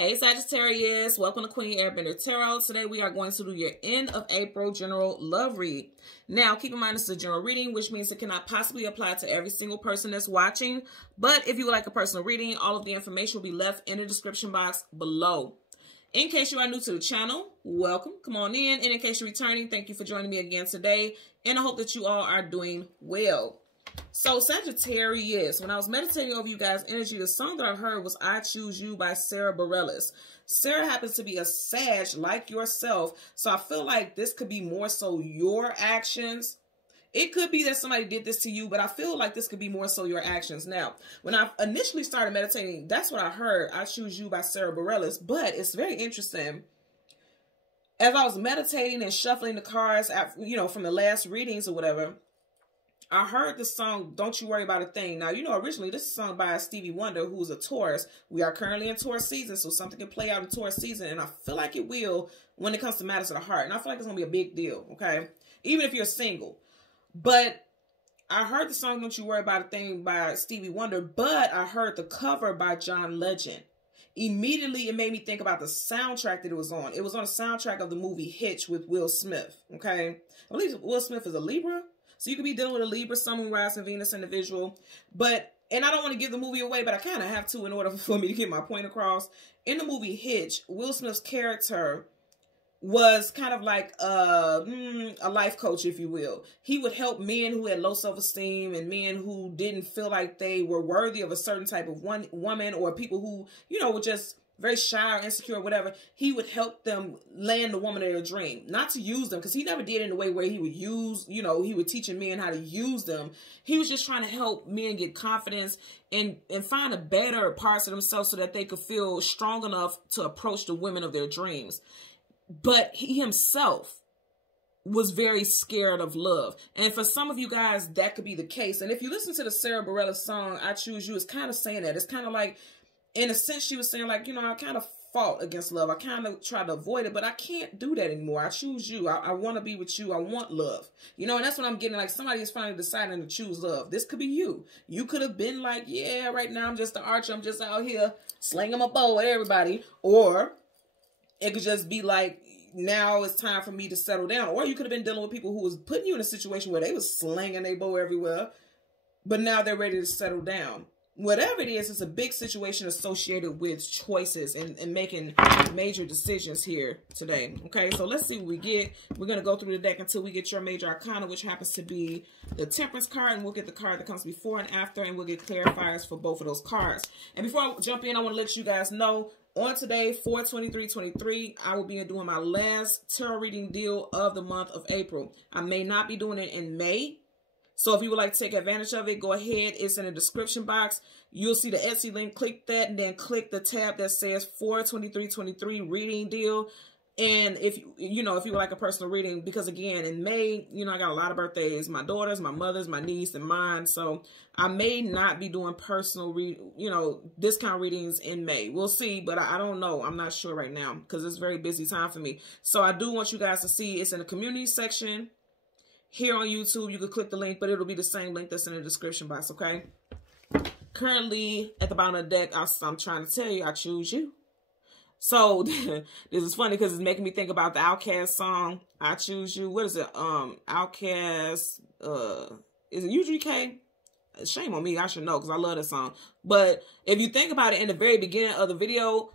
Hey Sagittarius, welcome to Queen Airbender Tarot. Today we are going to do your end of April general love read. Now keep in mind this is a general reading, which means it cannot possibly apply to every single person that's watching. But if you would like a personal reading, all of the information will be left in the description box below. In case you are new to the channel, welcome, come on in. And in case you're returning, thank you for joining me again today. And I hope that you all are doing well. So Sagittarius, when I was meditating over you guys' energy, the song that I heard was I Choose You by Sarah Bareilles. Sarah happens to be a Sag like yourself. So I feel like this could be more so your actions. It could be that somebody did this to you, but I feel like this could be more so your actions. Now, when I initially started meditating, that's what I heard. I Choose You by Sarah Bareilles. But it's very interesting. As I was meditating and shuffling the cards, from the last readings or whatever, I heard the song, Don't You Worry About a Thing. Now, originally this is a song by Stevie Wonder, who's a Taurus. We are currently in Taurus season, so something can play out in Taurus season, and I feel like it will when it comes to matters of the heart. And I feel like it's going to be a big deal, okay? Even if you're single. But I heard the song, Don't You Worry About a Thing by Stevie Wonder, but I heard the cover by John Legend. Immediately, it made me think about the soundtrack that it was on. It was on the soundtrack of the movie Hitch with Will Smith, okay? I believe Will Smith is a Libra. So you could be dealing with a Libra, Sun, Moon, Rising, Venus individual. And I don't want to give the movie away, but I kind of have to in order for me to get my point across. In the movie Hitch, Will Smith's character was kind of like a life coach, if you will. He would help men who had low self-esteem and men who didn't feel like they were worthy of a certain type of woman, or people who, were just very shy or insecure or whatever. He would help them land the woman of their dream. Not to use them, because he never did it in a way where he would use, he would teaching men how to use them. He was just trying to help men get confidence and find a better parts of themselves so that they could feel strong enough to approach the women of their dreams. But he himself was very scared of love. And for some of you guys, that could be the case. And if you listen to the Sarah Bareilles song, I Choose You, it's kind of saying that. It's kind of like, in a sense, she was saying, like, I kind of fought against love. I kind of tried to avoid it, but I can't do that anymore. I choose you. I want to be with you. I want love. And that's what I'm getting. Like, somebody is finally deciding to choose love. This could be you. You could have been like, yeah, right now I'm just an archer. I'm just out here slinging my bow at everybody. Or it could just be like, now it's time for me to settle down. Or you could have been dealing with people who was putting you in a situation where they was slinging their bow everywhere, but now they're ready to settle down. Whatever it is, it's a big situation associated with choices and making major decisions here today. Okay, so let's see what we get. We're going to go through the deck until we get your major arcana, which happens to be the Temperance card. And we'll get the card that comes before and after, and we'll get clarifiers for both of those cards. And before I jump in, I want to let you guys know, on today, 4/23/23, I will be doing my last tarot reading deal of the month of April. I may not be doing it in May. So if you would like to take advantage of it, go ahead. It's in the description box. You'll see the Etsy link. Click that and then click the tab that says 4/23/23 reading deal. And if you would like a personal reading, because again, in May, I got a lot of birthdays, my daughter's, my mother's, my niece, and mine. So I may not be doing personal discount readings in May. We'll see, but I don't know. I'm not sure right now because it's a very busy time for me. So I do want you guys to see it's in the community section. Here on YouTube, you can click the link, but it'll be the same link that's in the description box, okay? Currently, at the bottom of the deck, I'm trying to tell you, I choose you. So, this is funny because it's making me think about the Outkast song, I Choose You. What is it? Outkast, is it UGK? Shame on me, I should know because I love that song. But if you think about it, in the very beginning of the video,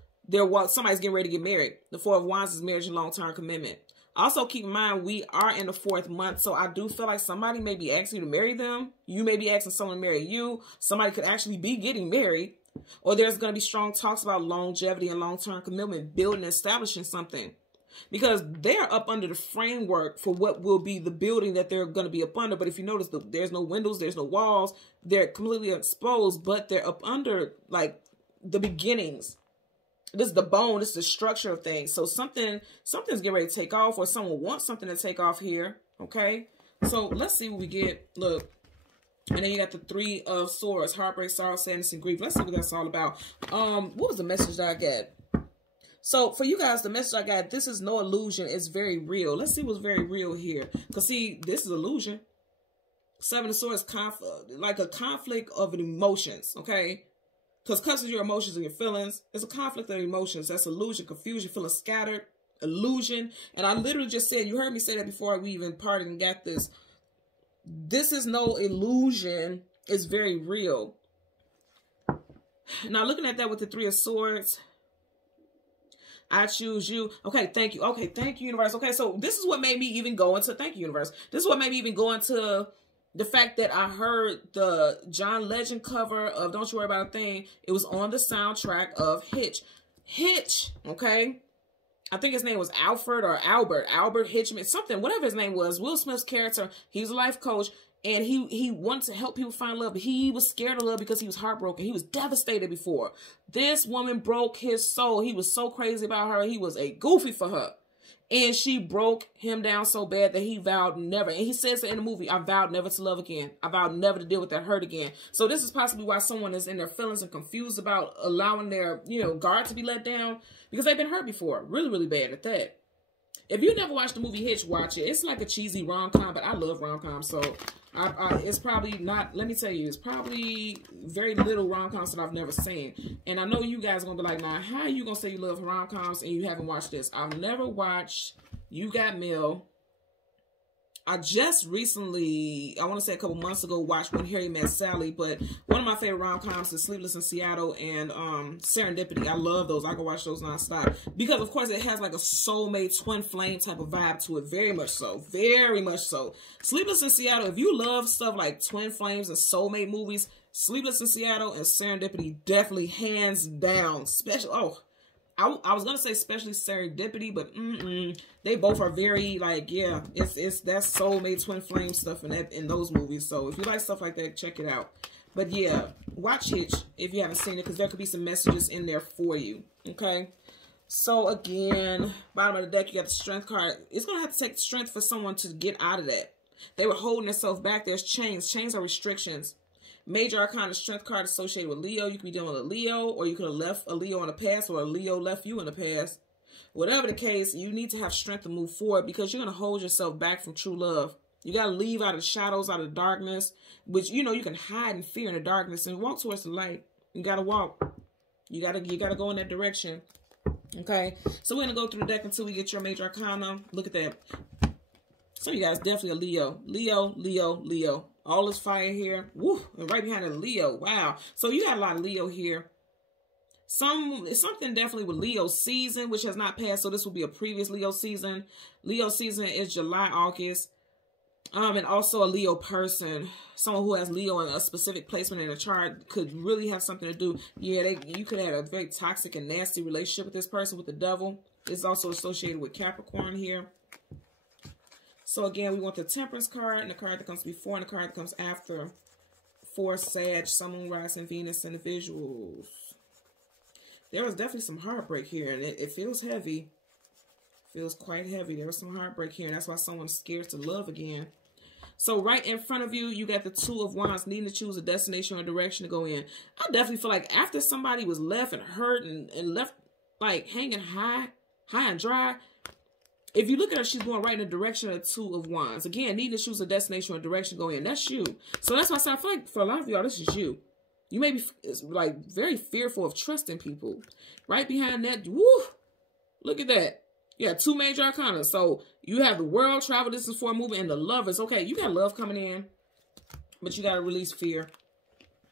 somebody's getting ready to get married. The Four of Wands is marriage and long-term commitment. Also, keep in mind, we are in the 4th month, so I do feel like somebody may be asking you to marry them. You may be asking someone to marry you. Somebody could actually be getting married. Or there's going to be strong talks about longevity and long-term commitment, building and establishing something. Because they're up under the framework for what will be the building that they're going to be up under. But if you notice, there's no windows, there's no walls. They're completely exposed, but they're up under, like, the beginnings. This is the bone. This is the structure of things. So something's getting ready to take off, or someone wants something to take off here. Okay. So let's see what we get. Look. And then you got the 3 of Swords, heartbreak, sorrow, sadness, and grief. Let's see what that's all about. What was the message that I got? So for you guys, the message I got, this is no illusion. It's very real. Let's see what's very real here. Because see, this is illusion. 7 of Swords, like a conflict of emotions. Okay. Because cups is your emotions and your feelings. It's a conflict of emotions. That's illusion, confusion, feeling scattered, illusion. And I literally just said, you heard me say that before we even parted and got this. This is no illusion. It's very real. Now, looking at that with the Three of Swords, I choose you. Okay, thank you. Okay, thank you, universe. Okay, so this is what made me even go into, thank you, universe. This is what made me even go into the fact that I heard the John Legend cover of Don't You Worry About a Thing. It was on the soundtrack of Hitch. Hitch, okay? I think his name was Alfred or Albert Hitchman, something, whatever his name was. Will Smith's character, he's a life coach. And he wanted to help people find love. But he was scared of love because he was heartbroken. He was devastated before. This woman broke his soul. He was so crazy about her. He was a goofy for her. And she broke him down so bad that he vowed never. And he says it in the movie, I vowed never to love again. I vowed never to deal with that hurt again. So this is possibly why someone is in their feelings and confused about allowing their, guard to be let down. Because they've been hurt before. Really, really bad at that. If you never watched the movie Hitch, watch it. It's like a cheesy rom-com, but I love rom-com. So it's probably not, let me tell you, it's probably very little rom-coms that I've never seen. And I know you guys are going to be like, nah, how are you going to say you love rom-coms and you haven't watched this? I've never watched You Got Mail. I just recently, I want to say a couple months ago, watched When Harry Met Sally, but one of my favorite rom-coms is Sleepless in Seattle and Serendipity. I love those. I can watch those nonstop because, of course, it has like a soulmate twin flame type of vibe to it. Very much so. Very much so. Sleepless in Seattle, if you love stuff like twin flames and soulmate movies, Sleepless in Seattle and Serendipity definitely hands down. I was going to say especially Serendipity, but they both are very, like, yeah, it's that soulmate twin flame stuff in those movies. So if you like stuff like that, check it out. But yeah, watch Hitch if you haven't seen it, because there could be some messages in there for you, okay? So again, bottom of the deck, you got the Strength card. It's going to have to take strength for someone to get out of that. They were holding themselves back. There's chains. Chains are restrictions. Major Arcana Strength card associated with Leo. You could be dealing with a Leo, or you could have left a Leo in the past, or a Leo left you in the past. Whatever the case, you need to have strength to move forward because you're going to hold yourself back from true love. You got to leave out of the shadows, out of the darkness, which, you can hide in fear in the darkness and walk towards the light. You got to walk. You got to go in that direction. Okay. So we're going to go through the deck until we get your Major Arcana. Look at that. Some of you guys definitely a Leo. Leo, Leo, Leo. All this fire here. Woo. And right behind a Leo. Wow. So you got a lot of Leo here. Something definitely with Leo season, which has not passed. So this will be a previous Leo season. Leo season is July, August. And also a Leo person. Someone who has Leo in a specific placement in a chart could really have something to do. Yeah, you could have a very toxic and nasty relationship with this person, with the devil. It's also associated with Capricorn here. So again, we want the Temperance card, and the card that comes before, and the card that comes after for Sag, Sun, Moon, Rising, Venus individuals. There was definitely some heartbreak here, and it feels heavy. Feels quite heavy. There was some heartbreak here, and that's why someone's scared to love again. So right in front of you, you got the Two of Wands, needing to choose a destination or a direction to go in. I definitely feel like after somebody was left and hurt and left like hanging high and dry, if you look at her, she's going right in the direction of the Two of Wands. Again, needing to choose a destination or a direction to go in. That's you. So that's why I feel like for a lot of y'all, this is you. You may be like very fearful of trusting people. Right behind that, woo, look at that. You got two Major Arcana. So you have the World, Travel Distance for a Movement, and the Lovers. Okay, you got love coming in, but you got to release fear.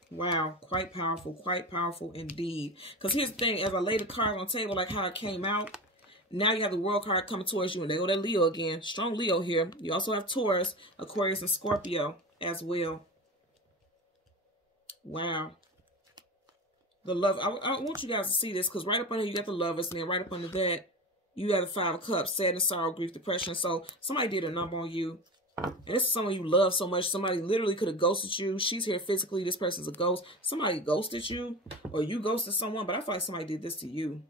Wow, quite powerful indeed. Because here's the thing, as I lay the card on the table, like how it came out, now you have the World card coming towards you, and they go to Leo again. Strong Leo here. You also have Taurus, Aquarius, and Scorpio as well. Wow. The love. I want you guys to see this, because right up under you got the Lovers, and then right up under that, you have the Five of Cups, sadness, sorrow, grief, depression. So somebody did a number on you. And this is someone you love so much. Somebody literally could have ghosted you. She's here physically. This person's a ghost. Somebody ghosted you, or you ghosted someone, but I feel like somebody did this to you.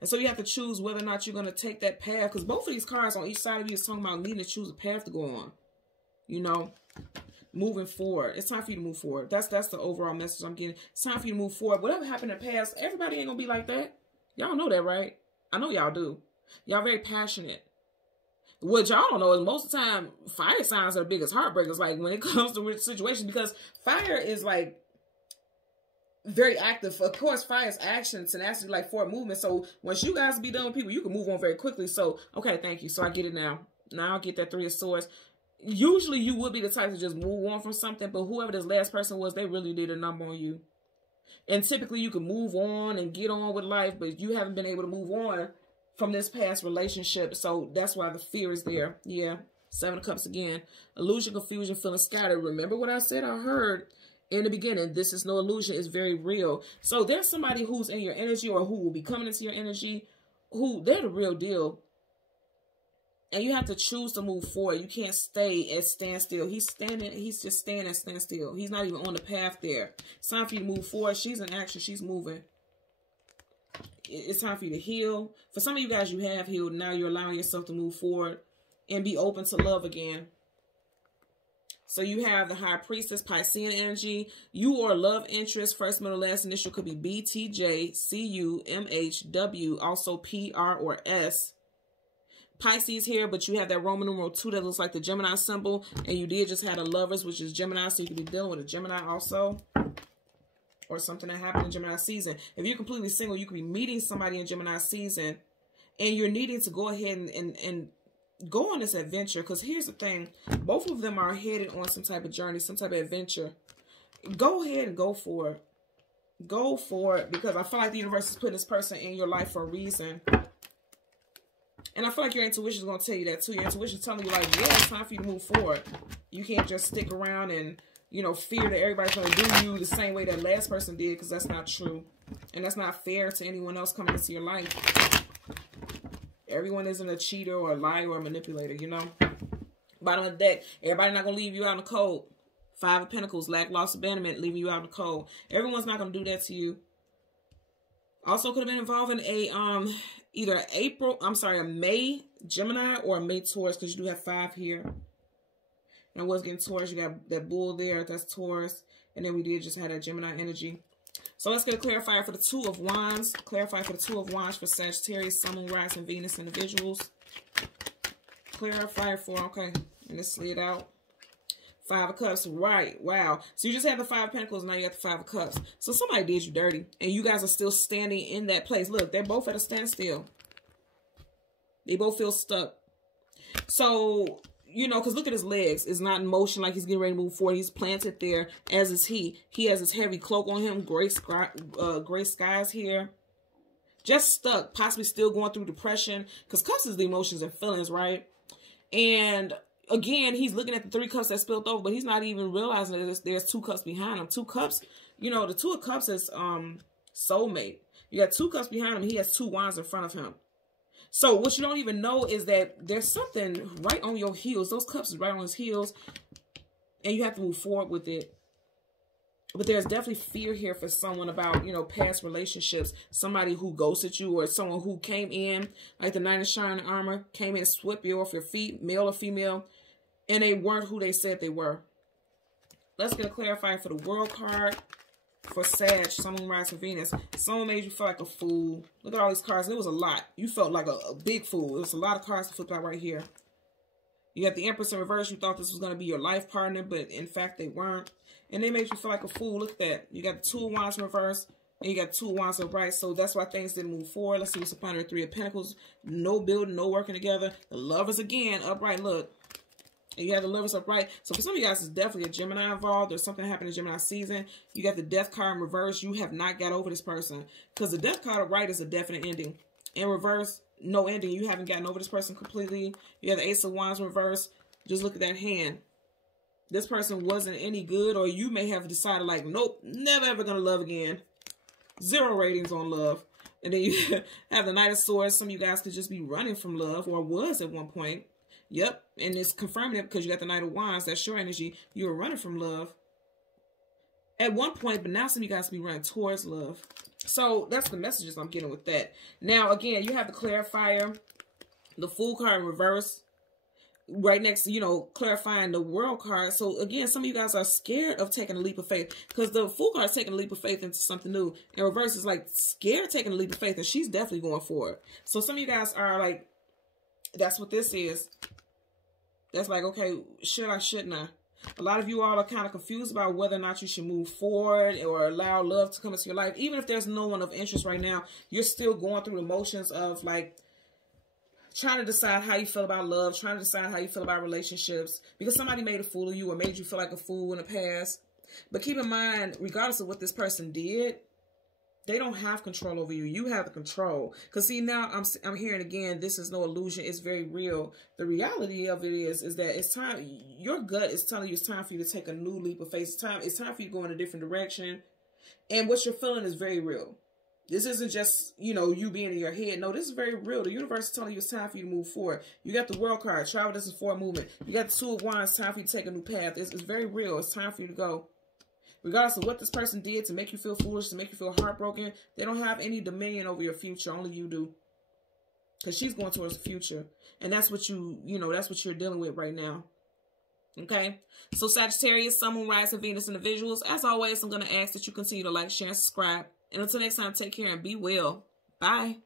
And so you have to choose whether or not you're going to take that path, because both of these cards on each side of you is talking about needing to choose a path to go on. You know, moving forward. It's time for you to move forward. That's the overall message I'm getting. It's time for you to move forward. Whatever happened in the past, everybody ain't going to be like that. Y'all know that, right? I know y'all do. Y'all very passionate. What y'all don't know is most of the time, fire signs are the biggest heartbreakers, like when it comes to situations, because fire is like very active. Of course, fire is action, tenacity, like forward movement. So once you guys be done with people, you can move on very quickly. So, okay, thank you. So I get it now. Now I get that 3 of Swords. Usually you would be the type to just move on from something, but whoever this last person was, they really did a number on you. And typically you can move on and get on with life, but you haven't been able to move on from this past relationship. So that's why the fear is there. Yeah. 7 of Cups again. Illusion, confusion, feeling scattered. Remember what I said? I heard in the beginning, this is no illusion. It's very real. So there's somebody who's in your energy or who will be coming into your energy, who they're the real deal. And you have to choose to move forward. You can't stay at standstill. He's just standing at standstill. He's not even on the path there. It's time for you to move forward. She's in action. She's moving. It's time for you to heal. For some of you guys, you have healed. Now you're allowing yourself to move forward and be open to love again. So you have the High Priestess, Piscean energy. You or love interest, first, middle, last initial could be B, T, J, C, U, M, H, W, also P, R, or S. Pisces here, but you have that Roman numeral 2 that looks like the Gemini symbol. And you did just have a Lovers, which is Gemini, so you could be dealing with a Gemini also. Or something that happened in Gemini season. If you're completely single, you could be meeting somebody in Gemini season. And you're needing to go ahead and go on this adventure. Because here's the thing. Both of them are headed on some type of journey, some type of adventure. Go ahead and go for it. Go for it. Because I feel like the universe is putting this person in your life for a reason. And I feel like your intuition is going to tell you that too. Your intuition is telling you like, yeah, it's time for you to move forward. You can't just stick around and, you know, fear that everybody's going to do you the same way that last person did, because that's not true. And that's not fair to anyone else coming into your life. Everyone isn't a cheater or a liar or a manipulator, you know. Bottom of the deck, everybody's not going to leave you out in the cold. 5 of Pentacles, lack, loss, abandonment, leaving you out in the cold. Everyone's not going to do that to you. Also could have been involving a, either a May Gemini or a May Taurus, because you do have 5 here. And what's getting Taurus, you got that bull there, that's Taurus. And then we did just have that Gemini energy. So let's get a clarifier for the 2 of Wands. Clarify for the 2 of Wands for Sagittarius, Sun, Moon, Rise, and Venus individuals. Clarifier for, okay, and this slid out. 5 of Cups, right, wow. So you just had the 5 of Pentacles, now you got the 5 of Cups. So somebody did you dirty, and you guys are still standing in that place. Look, they're both at a standstill. They both feel stuck. So, you know, because look at his legs. It's not in motion like he's getting ready to move forward. He's planted there, as is he. He has his heavy cloak on him, gray skies here. Just stuck, possibly still going through depression, because Cups is the emotions and feelings, right? And again, he's looking at the 3 cups that spilled over, but he's not even realizing that there's 2 cups behind him. 2 cups, you know, the 2 of Cups is soulmate. You got 2 cups behind him. He has 2 wands in front of him. So what you don't even know is that there's something right on your heels. Those cups is right on his heels, and you have to move forward with it. But there's definitely fear here for someone about, you know, past relationships. Somebody who ghosted you, or someone who came in, like the Knight of Shining Armor, came in and swept you off your feet, male or female, and they weren't who they said they were. Let's get a clarifier for the World card for Sag, Sun, Moon, Rise, and Venus. Someone made you feel like a fool. Look at all these cards. It was a lot. You felt like a big fool. It was a lot of cards to flip out right here. You got the Empress in reverse. You thought this was going to be your life partner, but in fact they weren't. And they made you feel like a fool. Look at that. You got the 2 of Wands in reverse, and you got 2 of Wands upright. So that's why things didn't move forward. Let's see what's up under the 3 of Pentacles. No building, no working together. The Lovers again, upright, look. And you have the Lovers upright. So for some of you guys, it's definitely a Gemini involved. There's something happening in Gemini season. You got the Death card in reverse. You have not got over this person. Because the Death card upright is a definite ending. In reverse, no ending. You haven't gotten over this person completely. You have the Ace of Wands in reverse. Just look at that hand. This person wasn't any good, or you may have decided like, nope, never ever gonna love again. 0 ratings on love. And then you have the Knight of Swords. Some of you guys could just be running from love, or was at one point. Yep, and it's confirming it because you got the Knight of Wands. That's your energy. You were running from love at one point, but now some of you guys be running towards love. So that's the messages I'm getting with that. Now, again, you have the clarifier, the Fool card in reverse, right next to, you know, clarifying the World card. So again, some of you guys are scared of taking a leap of faith, because the Fool card is taking a leap of faith into something new. And reverse is like scared of taking a leap of faith, and she's definitely going for it. So some of you guys are like, that's what this is. That's like, okay, should I, shouldn't I? A lot of you all are kind of confused about whether or not you should move forward or allow love to come into your life. Even if there's no one of interest right now, you're still going through the motions of like trying to decide how you feel about love, trying to decide how you feel about relationships, because somebody made a fool of you or made you feel like a fool in the past. But keep in mind, regardless of what this person did, they don't have control over you. You have the control. Because see, now I'm hearing again, this is no illusion. It's very real. The reality of it is that it's time. Your gut is telling you it's time for you to take a new leap of faith. It's time for you to go in a different direction. And what you're feeling is very real. This isn't just, you know, you being in your head. No, this is very real. The universe is telling you it's time for you to move forward. You got the World card. Travel, this is forward movement. You got the Two of Wands. It's time for you to take a new path. It's very real. It's time for you to go. Regardless of what this person did to make you feel foolish, to make you feel heartbroken, they don't have any dominion over your future. Only you do. Because she's going towards the future. And that's what that's what you're dealing with right now. Okay? So Sagittarius, Sun, Moon, Rising, Venus individuals. As always, I'm going to ask that you continue to like, share, and subscribe. And until next time, take care and be well. Bye.